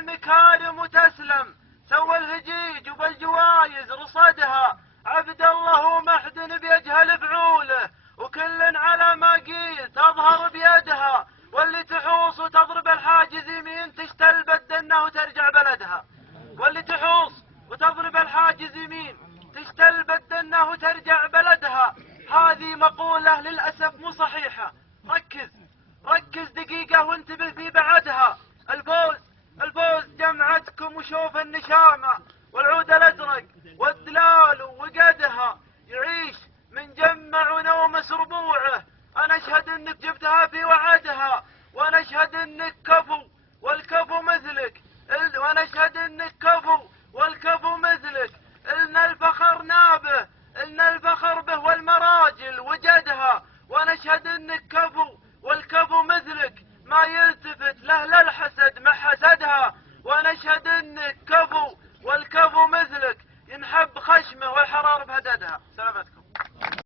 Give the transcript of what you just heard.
المكارم تسلم، سوى الهجيج وبالجوايز رصدها، عبد الله ومحدن بيجهل بعوله، وكل على ما قيل تظهر بيدها، واللي تحوص وتضرب الحاجز يمين تشتل بدنه وترجع بلدها، واللي تحوص وتضرب الحاجز يمين تشتل بدنه وترجع بلدها. هذه مقولة للأسف مو صحيحة. ركز دقيقة وانتبه في بعدها. الفوز جمعتكم وشوف النشامة والعود الأزرق والدلال وقدها، يعيش من جمع ونومس ربوعه. أنا أشهد إنك جبتها في وعدها، وأنا أشهد إنك كفو والكفو مثلك، وأنا أشهد إنك كفو والكفو مثلك. إلنا الفخر نابه، إلنا الفخر به والمراجل وجدها، وأنا أشهد إنك كفو والكفو مثلك، ما يلتفت له للحسد ما حسدها، وأنا أشهد إنك كفو والكفو مثلك، ينحب خشمه والحرار بهددها. سلامتكم.